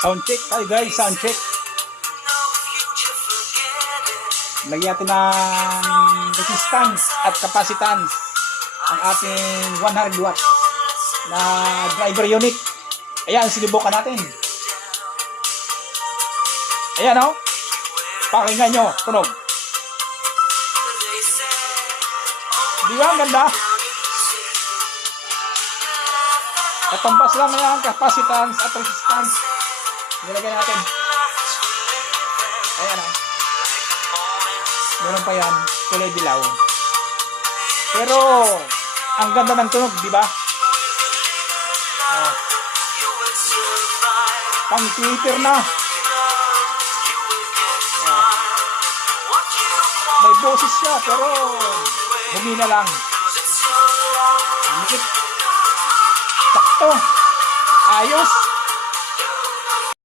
Sound check tayo guys, sound check. Lagyan natin ng resistance at capacitance ang ating 100 watts na driver unit. Ayan, sinubukan natin. Ayan o. Pakinggan nyo, tunog. Di ba ang ganda? Katumbas lang yan, capacitance at resistance. Nilagay natin. Ayan o. Meron pa yan, kulay dilaw. Pero, ang ganda ng tunog, di ba? Pang Twitter na. May boses siya, pero humina lang. Sakto. Ayos.